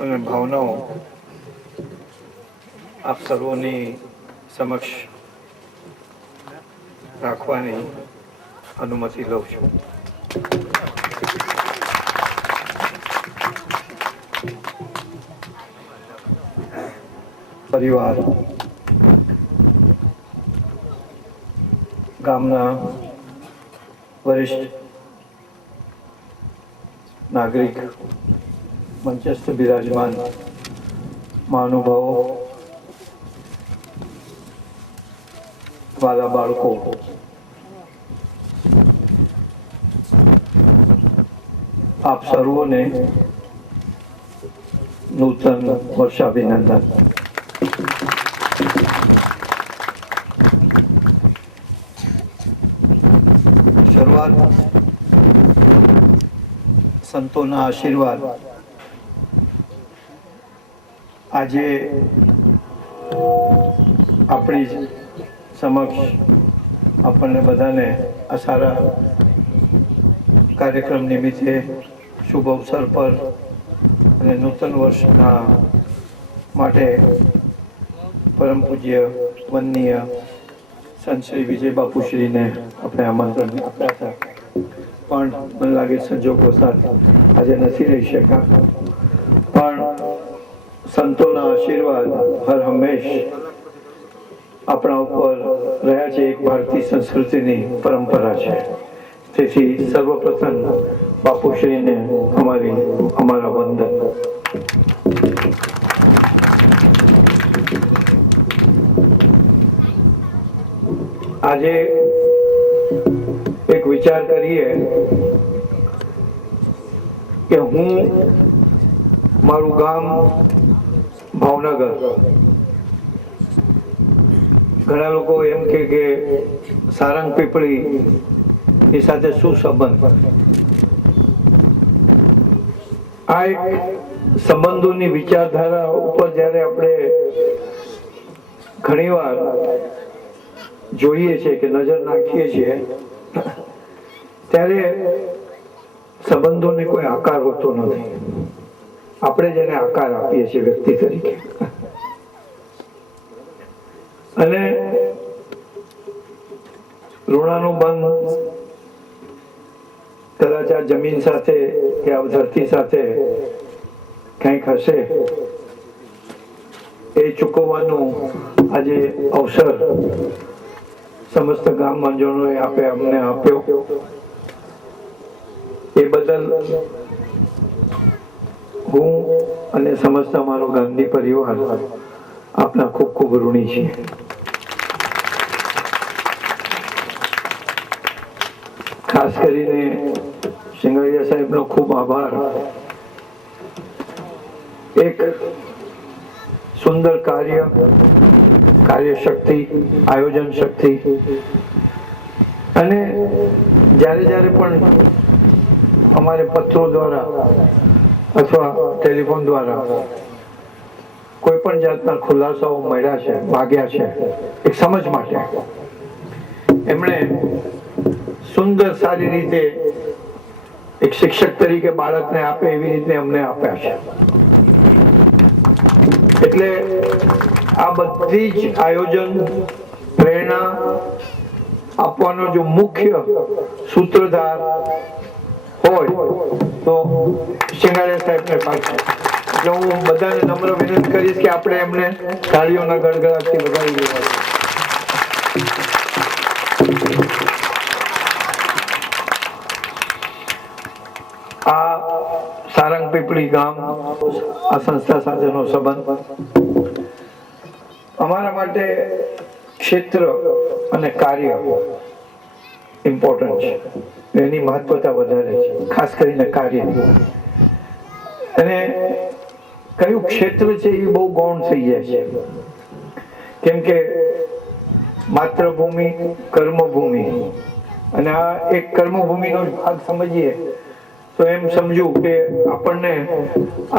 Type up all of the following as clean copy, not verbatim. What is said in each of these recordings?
અને ભાવનાઓ આપ સર્વોની સમક્ષ રાખવાની અનુમતિ લઉં છું. પરિવાર, ગામના વરિષ્ઠ નાગરિક, મંચસ્થ બિરાજમાન મહાનુભાવો, વાલા બાળકો, આપ સર્વોને નૂતન વર્ષાભિનંદન. શરૂઆત સંતોના આશીર્વાદ. આજે આપણી સમક્ષ આપણને બધાને આ સારા કાર્યક્રમ નિમિત્તે શુભ અવસર પર અને નૂતન વર્ષના માટે પરમ પૂજ્ય વંદનીય સંત શ્રી વિજય બાપુશ્રીને આપણે આમંત્રણ આપ્યા હતા, પણ મને લાગે સંજોગો સાથ આજે નથી રહી શક્યા. પણ સંતોના આશીર્વાદ હર હંમેશ આપણા ઉપર રહ્યા છે. એક ભારતીય સંસ્કૃતિની પરંપરા છે. તેથી સર્વપ્રથમ બાપુશ્રીને અમારા વંદન. આજે એક વિચાર કરીએ કે હું મારું ગામ ભાવનગર, ઘણા લોકો એમ કે સારંગ પીપળી એ સાથે શું સંબંધ? આ એક સંબંધોની વિચારધારા ઉપર જ્યારે આપણે ઘણીવાર જોઈએ છે કે નજર નાખીએ છીએ ત્યારે સંબંધોને કોઈ આકાર હોતો નથી. આપણે જેને આકાર આપીએ છીએ વ્યક્તિ તરીકે. અને ઋણાનું બંધ કદાચ આ જમીન સાથે કે આ ધરતી સાથે કંઈક હશે, એ ચૂકવવાનું આજે અવસર સમસ્ત ગામ મંજૂરોએ અમને આપ્યો. એ બદલ હું અને સમસ્ત અમારો ગાંધી પરિવાર આપના ખૂબ ખૂબ ઋણી છીએ. ખાસ કરીને સિંગડિયા સાહેબનો ખૂબ આભાર. એક સુંદર કાર્યશક્તિ, આયોજન શક્તિ, અને જ્યારે પણ અમારે પત્રો દ્વારા અથવા ટેલિફોન દ્વારા કોઈ પણ જાતના ખુલાસાઓ મળ્યા છે, માગ્યા છે, એક સમજ માટે એમણે સુંદર સારી રીતે એક શિક્ષક તરીકે બાળકને આપે એવી રીતે અમને આપ્યા છે. એટલે આ બધી જ આયોજન પ્રેરણા આપવાનો જો મુખ્ય સૂત્રધાર હોય તો સિંગાડિયા સાહેબને પાછળ. એટલે હું બધાને નમ્ર વિનંતી કરીશ કે આપણે એમને તાળીઓના ગડગડાટથી વધાવી દેવા. આ સારંગ પીપળી ગામ, આ સંસ્થા સાથેનો સંબંધ અમારા માટે ક્ષેત્ર અને કાર્ય ઇમ્પોર્ટન્ટ છે. એની મહત્વતા વધારે છે, ખાસ કરીને કાર્ય. અને કયું ક્ષેત્ર છે એ બહુ ગૌણ થઈ જાય છે. કેમ કે માતૃભૂમિ, કર્મભૂમિ, અને આ એક કર્મભૂમિનો ભાગ સમજીએ તો એમ સમજવું કે આપણને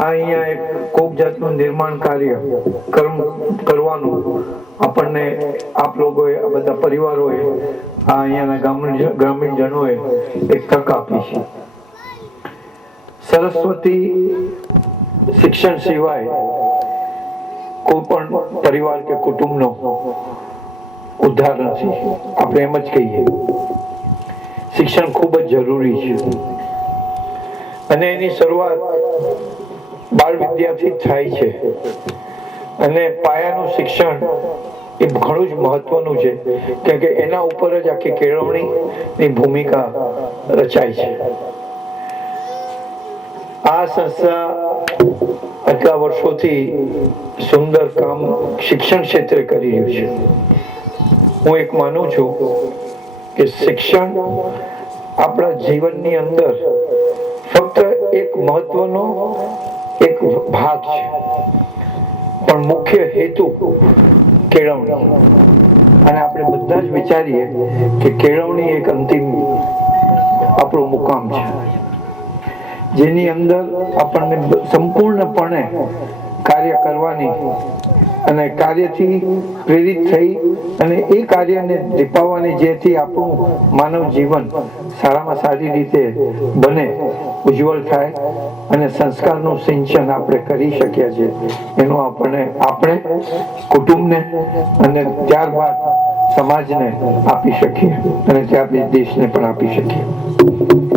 અહીંયા એક કોક જાતનું નિર્માણ કાર્ય કર્મ કરવાનું આપણને આપ લોકોએ, આ બધા પરિવારોએ, અહીંયાના ગ્રામીણજનોએ એક તક આપી છે. સરસ્વતી શિક્ષણ સિવાય કોઈ પણ પરિવાર કે કુટુંબનો ઉદ્ધાર નથી. આપણે એમ જ કહીએ. શિક્ષણ ખૂબ જ જરૂરી છે અને એની શરૂઆત બાળ વિદ્યાથી થાય છે અને પાયાનું શિક્ષણ એ ઘણું જ મહત્વનું છે કેમ કે એના ઉપર જ આખી કેળવણીની ભૂમિકા રચાય છે. આ સંસ્થા આટલા વર્ષોથી સુંદર કામ શિક્ષણ ક્ષેત્રે કરી રહ્યું છે. હું એક માનું છું કે શિક્ષણ આપણા જીવનની અંદર ફક્ત એક મહત્વનો એક ભાગ છે પણ મુખ્ય હેતુ કેળવણી. અને આપણે બધા જ વિચારીએ કે કેળવણી એક અંતિમ આપણું મુકામ છે જેની અંદર આપણને સંપૂર્ણપણે કાર્ય કરવાની અને કાર્યથી પ્રેરિત થઈ અને એ કાર્યને નિભાવવાની જેથી આપણું માનવ જીવન સારામાં સારી રીતે બને, ઉજ્જવળ થાય અને સંસ્કારનું સિંચન આપણે કરી શકીએ છીએ એનું આપણે કુટુંબને અને ત્યારબાદ સમાજને આપી શકીએ અને ત્યારબાદ દેશને પણ આપી શકીએ.